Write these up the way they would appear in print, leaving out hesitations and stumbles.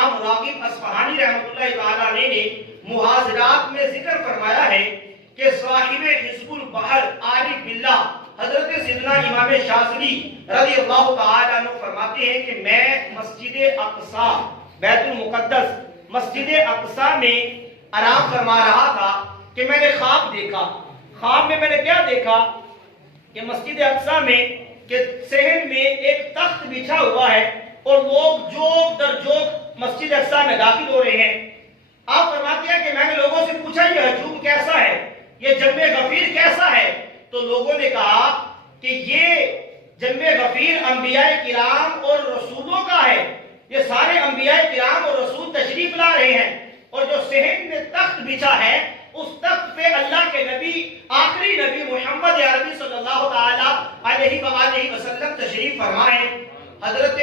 امام راغب اصفہانی رحمۃ اللہ تعالی علیہ نے محاضرات میں ذکر فرمایا ہے کہ صاحب حزب البحر عارف باللہ حضرت سیدنا امام شاذلی رضی اللہ تعالی عنہ فرماتے ہیں کہ میں مسجد اقصی بیت المقدس مسجد اقصی میں آرام فرما رہا تھا کہ میں نے خواب دیکھا. خواب میں نے کیا دیکھا کہ مسجد اقصی میں کہ صحن میں ایک تخت بچھا ہوا ہے اور لوگ جوک در جوک مسجد اقصی میں داخل ہو رہے ہیں. آپ فرماتے ہیں کہ میں نے لوگوں سے پوچھا یہ ہجوم کیسا ہے, یہ جنب غفیر کیسا ہے؟ تو لوگوں نے کہا کہ یہ جنب غفیر انبیاء کرام اور رسولوں کا ہے. یہ سارے انبیاء کرام اور رسول تشریف لا رہے ہیں اور جو صحن میں تخت بچھا ہے اس تخت پہ اللہ کے نبی آخری نبی محمد عربی صلی اللہ تعالی علیہ وآلہ وسلم تشریف فرما ہے. حضرت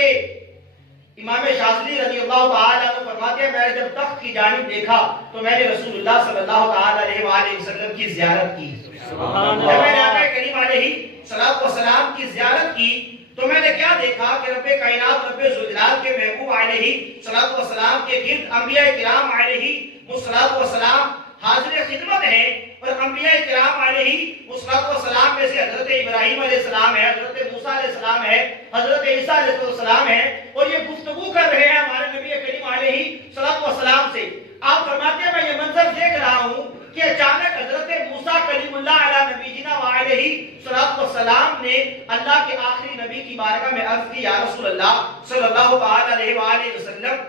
امام شاذلی رضی اللہ تعالی عنہ فرماتے ہیں میں نے جب تخت کی جانب دیکھا تو میں نے رسول اللہ صلی اللہ تعالی علیہ وآلہ وسلم کی زیارت کی. جب میں نے آقا کریم علیہ الصلوۃ والسلام کی زیارت کی تو میں نے کیا دیکھا کہ رب کائنات رب ذوالجلال کے محبوب علیہ الصلوۃ والسلام کے گرد انبیاء کرام علیہ الصلوۃ والسلام حاضر خدمت ہیں اور انبیاء کرام علیہ الصلوۃ والسلام میں سے حضرت ابراہیم علیہ السلام ہے, حضرت موسیٰ علیہ السلام ہے, حضرت عیسیٰ علیہ السلام ہے اور یہ گفتگو کر رہے ہیں ہمارے نبی کریم علیہ الصلوۃ والسلام سے. آپ فرماتے ہیں میں یہ منظر دیکھ رہا ہوں کہ اچانک حضرت موسیٰ کلیم اللہ علی نبینا وعلیہ الصلوۃ والسلام نے اللہ کے آخری نبی کی بارگاہ میں عرض کی یا رسول اللہ صلی اللہ تعالی علیہ وآلہ وسلم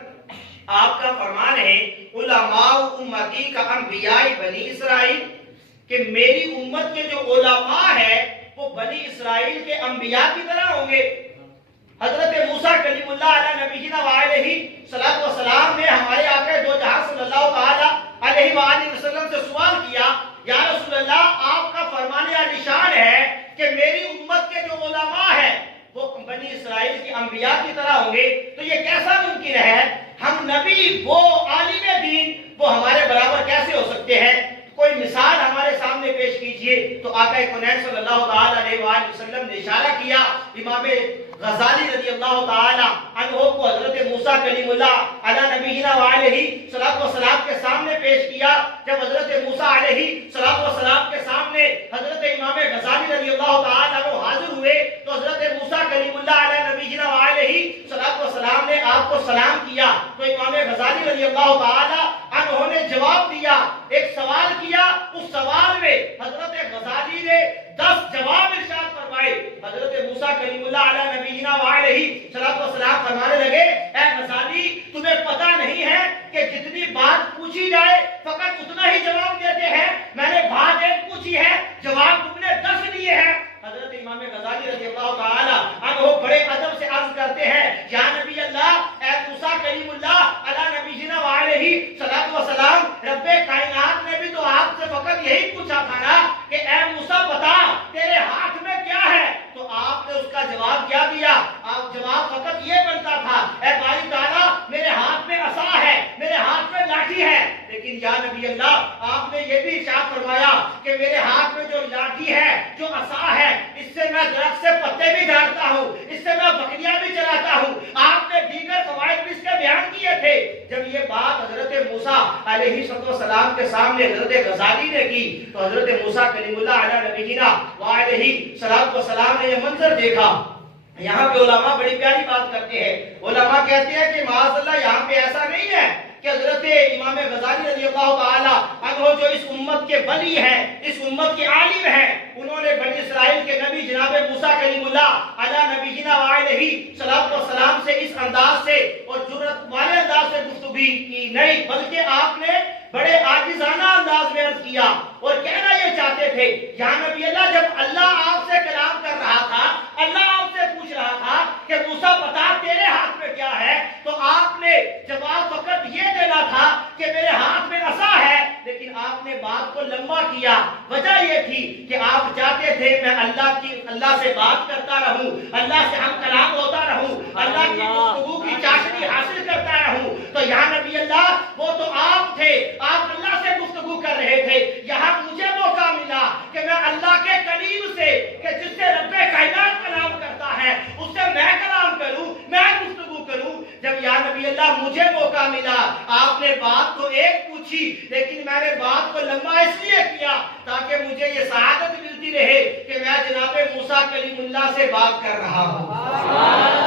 آپ کا فرمان ہے علماء امتی کا انبیاء بنی اسرائیل کہ میری امت کے جو علماء ہیں وہ بنی اسرائیل کے انبیاء کی طرح ہوں گے. حضرت موسیٰ کلیم اللہ علی نبینا وعلیہ الصلوۃ والسلام نے ہمارے آقا دو جہاں صلی اللہ تعالی علیہ وآلہ وسلم سے سوال کیا یا رسول اللہ آپ کا فرمان عالیشان ہے کہ میری امت کے جو علماء ہیں وہ بنی اسرائیل کے انبیاء کی طرح ہوں گے تو یہ کیسا ممکن ہے؟ ہم نبی وہ عالم دین وہ ہمارے برابر کیسے ہو سکتے ہیں؟ کوئی مثال ہمارے سامنے پیش کیجئے. تو آقا کونین صلی اللہ تعالی علیہ وآلہ وسلم نے اشارہ کیا. امام غزالی رضی اللہ تعالی عنہ کو حضرت موسیٰ کلیم اللہ علی نبینا وعلیہ الصلوۃ والسلام کے سامنے پیش کیا. جب حضرت موسیٰ علیہ الصلوۃ والسلام کے سامنے حضرت امام غزالی رضی اللہ تعالی عنہ حاضر ہوئے تو حضرت موسیٰ کلیم اللہ علی نبینا وعلیہ الصلوۃ والسلام نے آپ کو سلام کیا تو امام غزالی رضی اللہ تعالی عنہ نے جواب دیا, ایک سوال کیا, اس سوال میں حضرت غزالی نے 10 جواب ارشاد فرمائے. حضرت موسیٰ کلیم اللہ علی نبینا وعلیہ الصلوۃ والسلام فرمانے لگے اے غزالی تمہیں پتہ نہیں ہے کہ جتنی بات پوچھی جائے فقط اتنا ہی جواب دیتے ہیں, میں نے بات ایک پوچھی ہے جواب تم نے 10 دیے ہیں. حضرت امام غزالی رضی اللہ تعالی عنہ بڑے ادب سے عرض کرتے ہیں یا نبی اللہ اے موسیٰ کلیم اللہ علی نبینا وعلیہ الصلوۃ والسلام رب کائنات نے بھی تو آپ سے فقط یہی پوچھا تھا نا کہ اے موسیٰ بتا تیرے ہاتھ میں کیا ہے, تو آپ نے اس کا جواب کیا دیا؟ آپ جواب فقط یہ بنتا تھا اے باری تعالیٰ میرے ہاتھ میں عصا ہے, میرے ہاتھ میں لاٹھی ہے. لیکن یا نبی اللہ آپ نے یہ بھی ارشاد فرمایا کہ میرے ہاتھ میں جو لاٹھی ہے جو عصا ہے اس سے میں درخت سے پتے بھی جھاڑتا ہوں, اس سے میں بکریاں بھی چلاتا ہوں. آپ نے دیگر فوائد بھی اس کے بیان کیے تھے. جب یہ بات حضرت موسیٰ علیہ السلام کے سامنے حضرت غزالی نے کی تو حضرت موسیٰ کلیم اللہ علی نبینا وعلیہ السلام نے یہ منظر دیکھا. یہاں پہ علماء بڑی پیاری بات کرتے ہیں. علماء کہتے ہیں کہ معاذ اللہ یہاں پہ ایسا نہیں ہے کہ حضرت امام غزالی رضی اللہ تعالی عنہ جو اس امت کے ولی ہیں, اس امت کے عالم ہیں, انہوں نے بنی اسرائیل کے نبی جناب موسیٰ کلیم اللہ علی نبینا وعلیہ الصلوۃ والسلام سے اس انداز سے اور جرأت والے انداز سے گفتگو کی نہیں, بلکہ آپ نے بڑے عاجزانہ انداز میں عرض کیا اور کہنا یہ چاہتے تھے یا نبی اللہ جب اللہ آپ سے کلام کر رہا تھا, اللہ آپ سے پوچھ رہا تھا کہ موسیٰ بتا تیرے ہاتھ میں کیا ہے, تو آپ نے جواب فقط یہ دینا تھا کہ میرے ہاتھ میں عصا ہے. لیکن آپ نے بات کو لمبا کیا. وجہ یہ تھی کہ آپ چاہتے تھے میں اللہ سے بات کرتا رہوں, اللہ سے ہم کلام ہوتا رہوں, اللہ کی گفتگو کی چاشنی حاصل کرتا رہوں. تو یا نبی اللہ وہ تو آپ تھے, آپ اللہ سے گفتگو کر رہے تھے. یہاں مجھے موقع ملا کہ میں اللہ کے کلیم سے کہ جس سے رب کائنات کلام کرتا ہے اس سے میں کلام کروں, میں گفتگو کروں. جب یا نبی نبی اللہ مجھے موقع ملا، آپ نے بات تو ایک پوچھی لیکن میں نے بات کو لمبا اس لیے کیا تاکہ مجھے یہ سعادت ملتی رہے کہ میں جناب موسیٰ کلیم اللہ سے بات کر رہا ہوں۔